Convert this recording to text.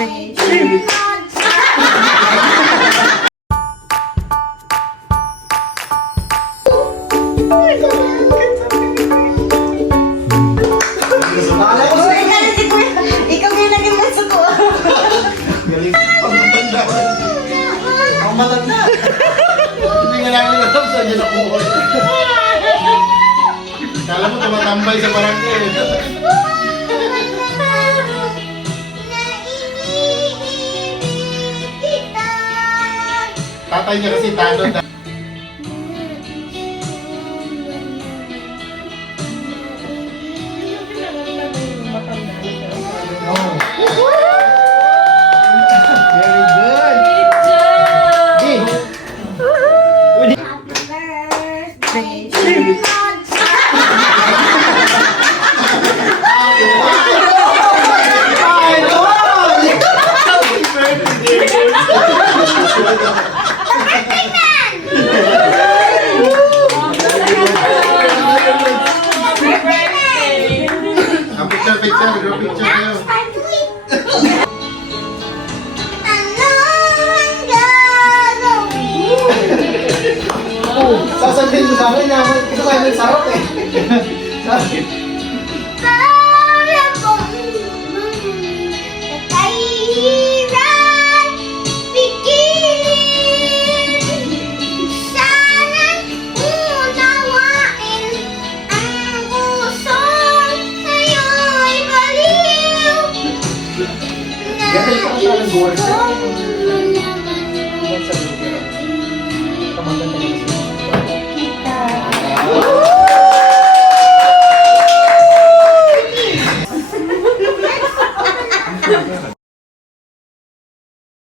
Ikaw yung naging maso ko. Galing. Ang matanda. Hindi nga namin alam saan niya nakuha. Kala mo tumatambay sa barangay. Tatay niya kasi tanod. Very good. Picture, group picture kayo. Sasabihin mo sa akin na isa tayo ng sarap eh. Ganda yung pakita ng gorgeous. Kita.